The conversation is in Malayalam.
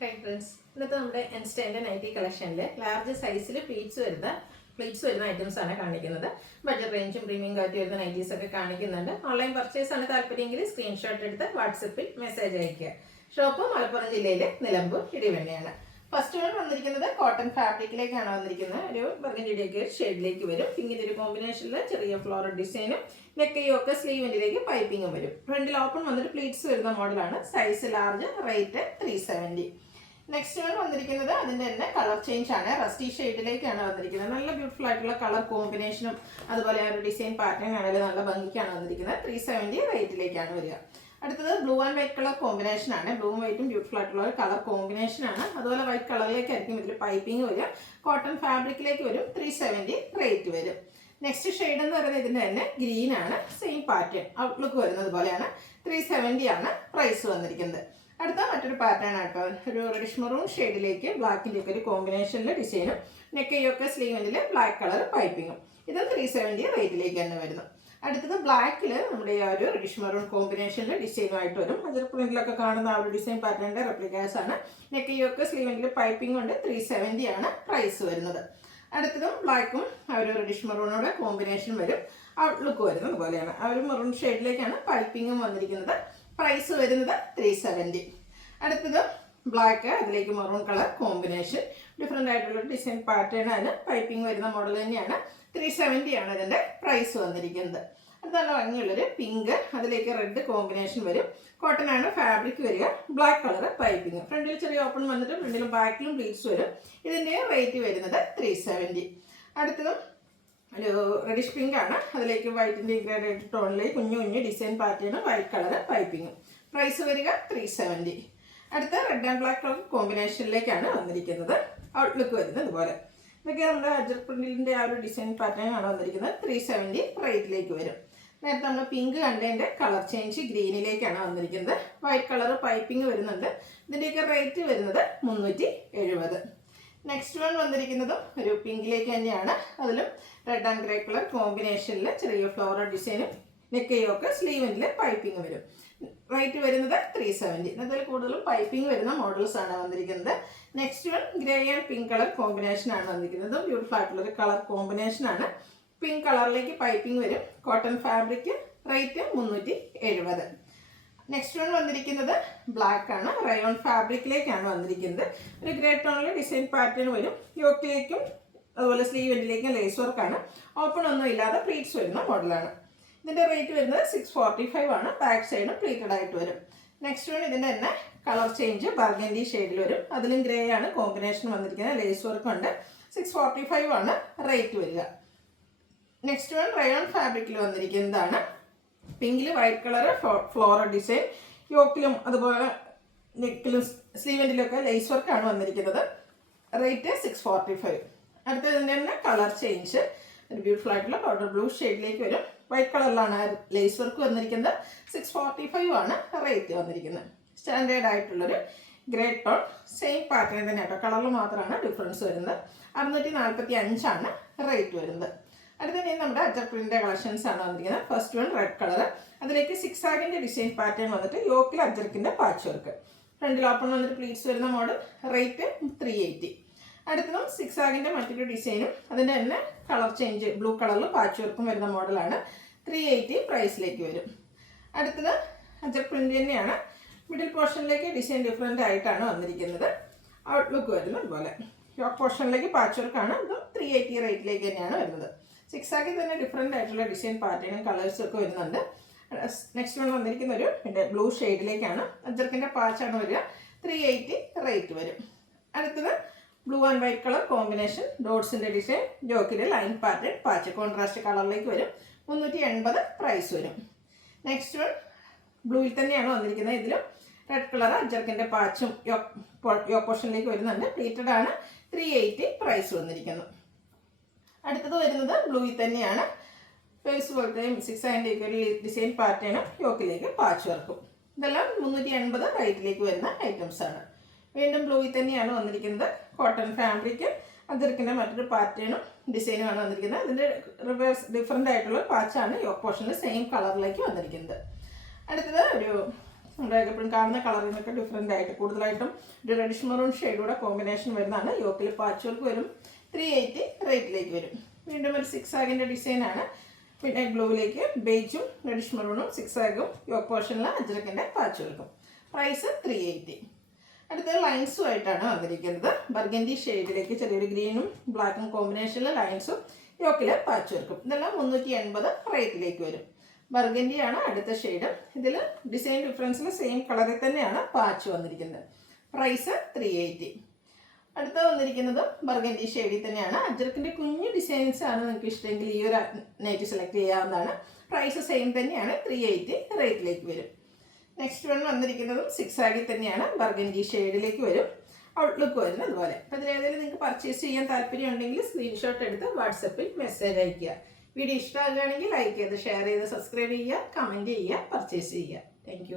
ഹൈ ഫ്രണ്ട്സ്, ഇന്നത്തെ നമ്മുടെ ഇൻസ്റ്റൻ്റെ നൈറ്റി കളക്ഷനിൽ ലാർജ് സൈസിൽ പ്ലീറ്റ്സ് വരുന്ന ഐറ്റംസ് ആണ് കാണിക്കുന്നത്. ബഡ്ജറ്റ് റേഞ്ചും പ്രീമിയം ക്വാളിറ്റി വരുന്ന നൈറ്റീസ് ഒക്കെ കാണിക്കുന്നുണ്ട്. ഓൺലൈൻ പർച്ചേസ് ആണ് താല്പര്യമെങ്കിൽ സ്ക്രീൻഷോട്ട് എടുത്ത് വാട്സപ്പിൽ മെസ്സേജ് അയയ്ക്കുക. ഷോപ്പ് മലപ്പുറം ജില്ലയിലെ നിലമ്പൂർ ഇടിവണ്ണയാണ്. ഫസ്റ്റ് വൺ വന്നിരിക്കുന്നത് കോട്ടൺ ഫാബ്രിക്കിലേക്കാണ് വന്നിരിക്കുന്നത്. ഒരു ബർഗൻഡിയുടെയൊക്കെ ഷെയ്ഡിലേക്ക് വരും. പിങ്കിൻ്റെ ഒരു കോമ്പിനേഷനിൽ ചെറിയ ഫ്ലോറൽ ഡിസൈനും നെക്കയൊക്കെ സ്ലീവിൻ്റെലേക്ക് പൈപ്പിങ്ങും വരും. ഫ്രണ്ടിൽ ഓപ്പൺ വന്നിട്ട് പ്ലീറ്റ്സ് വരുന്ന മോഡലാണ്. Size large, rate 370. Next one വന്നിരിക്കുന്നത് അതിൻ്റെ തന്നെ കളർ ചേഞ്ച് ആണ്. റസ്റ്റി ഷെയ്ഡിലേക്കാണ് വന്നിരിക്കുന്നത്. നല്ല ബ്യൂട്ടിഫുൾ ആയിട്ടുള്ള കളർ കോമ്പിനേഷനും അതുപോലെ ആ ഒരു ഡിസൈൻ പാറ്റേൺ ആണെങ്കിലും നല്ല ഭംഗിക്കാണ് വന്നിരിക്കുന്നത്. 370 റേറ്റിലേക്കാണ് വരിക. അടുത്തത് blue and white colour combination ആണ്. ബ്ലൂവും വൈറ്റും ബ്യൂട്ടിഫുൾ ആയിട്ടുള്ള ഒരു കളർ കോമ്പിനേഷൻ ആണ്. അതുപോലെ വൈറ്റ് കളറിലേക്കായിരിക്കും ഇതിൽ പൈപ്പിംഗ് വരിക. കോട്ടൺ ഫാബ്രിക്കിലേക്ക് വരും. 370 റേറ്റ് വരും. നെക്സ്റ്റ് ഷെയ്ഡ് എന്ന് പറയുന്നത് ഇതിൻ്റെ തന്നെ ഗ്രീൻ ആണ്. സെയിം പാറ്റേൺ ഔട്ട്ലുക്ക് വരുന്നത് പോലെയാണ്. 370 ആണ് പ്രൈസ് വന്നിരിക്കുന്നത്. അടുത്ത മറ്റൊരു പാറ്റേൺ ആട്ടോ. ഒരു റെഡിഷ് മെറൂൺ ഷെയ്ഡിലേക്ക് ബ്ലാക്കിൻ്റെ ഒക്കെ ഒരു കോമ്പിനേഷനിൽ ഡിസൈനും നെക്കയൊക്കെ സ്ലീവിൻ്റെ ബ്ലാക്ക് കളർ പൈപ്പിങ്ങും. ഇത് 370 റേറ്റിലേക്ക് തന്നെ വരുന്നു. അടുത്തത് ബ്ലാക്കിൽ നമ്മുടെ ആ ഒരു റെഡിഷ് മെറൂൺ കോമ്പിനേഷനിൽ ഡിസൈനുമായിട്ട് വരും. അതിൽ പ്രിന്റിലൊക്കെ കാണുന്ന ആ ഒരു ഡിസൈൻ പാറ്റേണിൻ്റെ റെപ്ലിക്കാസ് ആണ്. നെക്കയൊക്കെ സ്ലീവിൻ്റെ പൈപ്പിംഗ് കൊണ്ട് 370 ആണ് പ്രൈസ് വരുന്നത്. അടുത്തതും ബ്ലാക്കും ആ ഒരു റെഡിഷ് മെറൂണോടെ കോമ്പിനേഷൻ വരും. ഔട്ട്ലുക്ക് വരുന്നത് പോലെയാണ്. ആ ഒരു മെറൂൺ ഷെയ്ഡിലേക്കാണ് പൈപ്പിങ്ങും വന്നിരിക്കുന്നത്. പ്രൈസ് വരുന്നത് 370. അടുത്തത് ബ്ലാക്ക്, അതിലേക്ക് മെറൂൺ കളർ കോമ്പിനേഷൻ, ഡിഫറെൻ്റ് ആയിട്ടുള്ള ഡിസൈൻ പാറ്റേൺ ആണ്. പൈപ്പിംഗ് വരുന്ന മോഡൽ തന്നെയാണ്. 370 ആണ് ഇതിൻ്റെ പ്രൈസ് വന്നിരിക്കുന്നത്. അത് നല്ല ഭംഗിയുള്ളൊരു പിങ്ക്, അതിലേക്ക് റെഡ് കോമ്പിനേഷൻ വരും. കോട്ടൺ ആണ് ഫാബ്രിക് വരിക. Black colour piping. ഫ്രണ്ടിൽ ചെറിയ ഓപ്പൺ വന്നിട്ട് ഫ്രണ്ടിലും ബാക്കിലും പ്ലീറ്റ്സ് വരും. ഇതിൻ്റെ റേറ്റ് വരുന്നത് 370. അടുത്തതും ഒരു റെഡിഷ് പിങ്ക് ആണ്. അതിലേക്ക് വൈറ്റിൻ്റെ ഗ്രേഡഡ് ടോണിലേക്ക് കുഞ്ഞു കുഞ്ഞു ഡിസൈൻ പാറ്റേണും വൈറ്റ് കളർ പൈപ്പിങ്ങും. പ്രൈസ് വരിക 370. അടുത്ത റെഡ് ആൻഡ് ബ്ലാക്ക് കളർ കോമ്പിനേഷനിലേക്കാണ് വന്നിരിക്കുന്നത്. ഔട്ട്ലുക്ക് വരുന്നത് ഇതുപോലെ. ഇതൊക്കെ നമ്മുടെ അജർ പ്രിന്റിൻ്റെ ആ ഒരു ഡിസൈൻ പാറ്റേൺ ആണ് വന്നിരിക്കുന്നത്. 370 റേറ്റിലേക്ക് വരും. നേരത്തെ നമ്മൾ പിങ്ക് കണ്ടതിൻ്റെ കളർ ചേഞ്ച് ഗ്രീനിലേക്കാണ് വന്നിരിക്കുന്നത്. വൈറ്റ് കളർ പൈപ്പിംഗ് വരുന്നുണ്ട്. ഇതിൻ്റെയൊക്കെ റേറ്റ് വരുന്നത് 370. നെക്സ്റ്റ് വൺ വന്നിരിക്കുന്നതും ഒരു പിങ്കിലേക്ക് തന്നെയാണ്. അതിലും റെഡ് ആൻഡ് ഗ്രേ കളർ കോമ്പിനേഷനിൽ ചെറിയ ഫ്ലോറൽ ഡിസൈനും നെക്കയൊക്കെ സ്ലീവിൽ പൈപ്പിംഗ് വരും. റേറ്റ് വരുന്നത് 370. ഇതിൽ കൂടുതലും പൈപ്പിംഗ് വരുന്ന മോഡൽസ് ആണ് വന്നിരിക്കുന്നത്. Next one gray and pink colour combination ആണ് വന്നിരിക്കുന്നത്. ബ്യൂട്ടിഫുൾ ആയിട്ടുള്ളൊരു കളർ കോമ്പിനേഷൻ ആണ്. പിങ്ക് കളറിലേക്ക് പൈപ്പിംഗ് വരും. Cotton fabric. Rate 370. Next one വന്നിരിക്കുന്നത് ബ്ലാക്ക് ആണ്. റയോൺ ഫാബ്രിക്കിലേക്കാണ് വന്നിരിക്കുന്നത്. ഒരു ഗ്രേ ടോണിൽ ഡിസൈൻ പാറ്റേൺ വരും. യോക്കിലേക്കും അതുപോലെ സ്ലീവെൻറ്റിലേക്കും ലേസ് വർക്കാണ്. ഓപ്പൺ ഒന്നും ഇല്ലാതെ പ്ലീറ്റ്സ് വരുന്ന മോഡലാണ്. ഇതിൻ്റെ റേറ്റ് വരുന്നത് 645 ആണ്. ബാക്ക് സൈഡും പ്ലീറ്റഡ് ആയിട്ട് വരും. നെക്സ്റ്റ് വൺ ഇതിൻ്റെ തന്നെ കളർ ചേഞ്ച് ബർഗൻഡി ഷെയ്ഡിൽ വരും. അതിലും ഗ്രേ ആണ് കോമ്പിനേഷൻ വന്നിരിക്കുന്നത്. ലേസ് വർക്ക് ഉണ്ട്. 645 ആണ് റേറ്റ് വരിക. നെക്സ്റ്റ് വൺ റയോൺ ഫാബ്രിക്കിൽ വന്നിരിക്കുന്നതാണ്. പിങ്കിൽ വൈറ്റ് കളർ ഫ്ലോറൽ ഡിസൈൻ. യോക്കിലും അതുപോലെ നെക്കിലും സ്ലീവെൻറ്റിലൊക്കെ ലേസ് വർക്കാണ് വന്നിരിക്കുന്നത്. റേറ്റ് 645. അടുത്തതിൻ്റെ തന്നെ കളർ ചേഞ്ച് ഒരു ബ്യൂട്ടിഫുൾ ആയിട്ടുള്ള പൗഡർ ബ്ലൂ ഷെയ്ഡിലേക്ക് വരും. വൈറ്റ് കളറിലാണ് ലേസ് വർക്ക് വന്നിരിക്കുന്നത്. 645 ആണ് റേറ്റ് വന്നിരിക്കുന്നത്. സ്റ്റാൻഡേർഡ് ആയിട്ടുള്ളൊരു ഗ്രേ ടോൺ സെയിം പാറ്റേൺ തന്നെ കേട്ടോ. കളറിൽ മാത്രമാണ് ഡിഫറൻസ് വരുന്നത്. 645 ആണ് റേറ്റ് വരുന്നത്. അടുത്ത നമ്മുടെ അജർ പ്രിന്റിൻ്റെ കളക്ഷൻസ് ആണ് വന്നിരിക്കുന്നത്. First one red colour. അതിലേക്ക് സിക്സാഗിൻ്റെ ഡിസൈൻ പാറ്റേൺ വന്നിട്ട് യോക്കിൽ അജർക്കിൻ്റെ പാച്ച് വർക്ക്. ഫ്രണ്ടിൽ ഓപ്പൺ വന്നിട്ട് പ്ലീറ്റ്സ് വരുന്ന മോഡൽ. റേറ്റ് 380. അടുത്തതും സിക്സാഗിൻ്റെ മറ്റൊരു ഡിസൈനും അതിൻ്റെ തന്നെ കളർ ചേഞ്ച് ബ്ലൂ കളറിൽ പാച്ച് വർക്കും വരുന്ന മോഡലാണ്. 380 പ്രൈസിലേക്ക് വരും. അടുത്തത് അജർ പ്രിന്റ് തന്നെയാണ്. മിഡിൽ പോർഷനിലേക്ക് ഡിസൈൻ ഡിഫറെൻ്റ് ആയിട്ടാണ് വന്നിരിക്കുന്നത്. ഔട്ട്ലുക്ക് വരുന്നത് അതുപോലെ. യോക്ക് പോർഷനിലേക്ക് പാച്ച് വർക്കാണ്. ഇതും 380 റേറ്റിലേക്ക് തന്നെയാണ് വരുന്നത്. സിക്സാഗിൽ തന്നെ ഡിഫറെൻ്റ് ആയിട്ടുള്ള ഡിസൈൻ പാറ്റേണും കളേഴ്സും ഒക്കെ വരുന്നുണ്ട്. നെക്സ്റ്റ് വൺ വന്നിരിക്കുന്ന ഒരു ബ്ലൂ ഷെയ്ഡിലേക്കാണ്. അജർക്കിൻ്റെ പാച്ചാണ് വരിക. 380 റേറ്റ് വരും. അടുത്തത് blue and white colour combination ഡോട്ട്സിൻ്റെ ഡിസൈൻ. ജോക്കിൽ ലൈൻ പാറ്റേൺ പാച്ച് കോൺട്രാസ്റ്റ് കളറിലേക്ക് വരും. 380 പ്രൈസ് വരും. നെക്സ്റ്റ് വൺ ബ്ലൂയിൽ തന്നെയാണ് വന്നിരിക്കുന്നത്. ഇതിലും റെഡ് കളർ അജർക്കിൻ്റെ പാച്ചും യോക്ക് പോർഷനിലേക്ക് വരുന്നുണ്ട്. പ്ലീറ്റഡ് ആണ്. 380 പ്രൈസ് വന്നിരിക്കുന്നു. അടുത്തത് വരുന്നത് ബ്ലൂയിൽ തന്നെയാണ്. ഫേസ് പോലത്തെയും സിക്സാഗിൻ്റെ ഒരു ഡിസൈൻ പാറ്റേണും യോക്കിലേക്ക് പാച്ച് വർക്കും. ഇതെല്ലാം 380 റേറ്റിലേക്ക് വരുന്ന ഐറ്റംസ് ആണ്. വീണ്ടും ബ്ലൂയിൽ തന്നെയാണ് വന്നിരിക്കുന്നത്. Cotton fabric. അജർക്കിൻ്റെ മറ്റൊരു പാറ്റേണും ഡിസൈനുമാണ് വന്നിരിക്കുന്നത്. അതിൻ്റെ റിവേഴ്സ് ഡിഫറെൻ്റ് ആയിട്ടുള്ള പാച്ചാണ് യോക്ക് പോർഷനിൽ സെയിം കളറിലേക്ക് വന്നിരിക്കുന്നത്. അടുത്തത് ഒരു നമ്മുടെ എപ്പോഴും കാണുന്ന കളറിൽ നിന്നൊക്കെ ഡിഫറെൻ്റ് ആയിട്ട് കൂടുതലായിട്ടും ഒരു റെഡിഷ് മെറൂൺ ഷെയ്ഡൂടെ കോമ്പിനേഷൻ വരുന്നതാണ്. യോക്കിൽ പാച്ച് വർക്ക് വരും. 380 റേറ്റിലേക്ക് വരും. വീണ്ടും ഒരു 6 ആഗിൻ്റെ ഡിസൈനാണ്. പിന്നെ ബ്ലൂവിലേക്ക് ബേജും റെഡിഷ് മെറൂണും 6 ആഗും യോക്ക് പോർഷനിൽ അജ്രക്കിൻ്റെ പാച്ച് വർക്കും. പ്രൈസ് 380. അടുത്തത് ലൈൻസുമായിട്ടാണ് വന്നിരിക്കുന്നത്. ബർഗൻഡി ഷെയ്ഡിലേക്ക് ചെറിയൊരു ഗ്രീനും ബ്ലാക്കും കോമ്പിനേഷനിൽ ലൈൻസും യോക്കിൽ പാച്ച് വർക്കും. ഇതെല്ലാം 380 റേറ്റിലേക്ക് വരും. ബർഗൻഡിയാണ് അടുത്ത ഷെയ്ഡ്. ഇതിൽ ഡിസൈൻ ഡിഫറൻസിൽ സെയിം കളറിൽ തന്നെയാണ് പാച്ച് വന്നിരിക്കുന്നത്. പ്രൈസ് 380. അടുത്ത വന്നിരിക്കുന്നത് ബർഗൻഡി ഷെയ്ഡിൽ തന്നെയാണ്. അജ്രക്കിൻ്റെ കുഞ്ഞു ഡിസൈൻസ് ആണ് നിങ്ങൾക്ക് ഇഷ്ടമെങ്കിൽ ഈ ഒരു നൈറ്റ് സെലക്ട് ചെയ്യാവുന്നതാണ്. പ്രൈസ് സെയിം തന്നെയാണ്. 380 റേറ്റിലേക്ക് വരും. നെക്സ്റ്റ് വൺ വന്നിരിക്കുന്നതും 6 ആഗിൽ തന്നെയാണ്. ബർഗൻഡി ഷെയ്ഡിലേക്ക് വരും. ഔട്ട്ലുക്ക് വരുന്നത് അതുപോലെ. അപ്പോൾ ഇതിലേതെങ്കിലും നിങ്ങൾക്ക് പർച്ചേസ് ചെയ്യാൻ താല്പര്യം ഉണ്ടെങ്കിൽ സ്ക്രീൻഷോട്ട് എടുത്ത് വാട്സപ്പിൽ മെസ്സേജ് അയയ്ക്കുക. വീഡിയോ ഇഷ്ടമാകുകയാണെങ്കിൽ ലൈക്ക് ചെയ്ത് ഷെയർ ചെയ്ത് സബ്സ്ക്രൈബ് ചെയ്യുക, കമൻറ്റ് ചെയ്യുക, പർച്ചേസ് ചെയ്യുക. താങ്ക്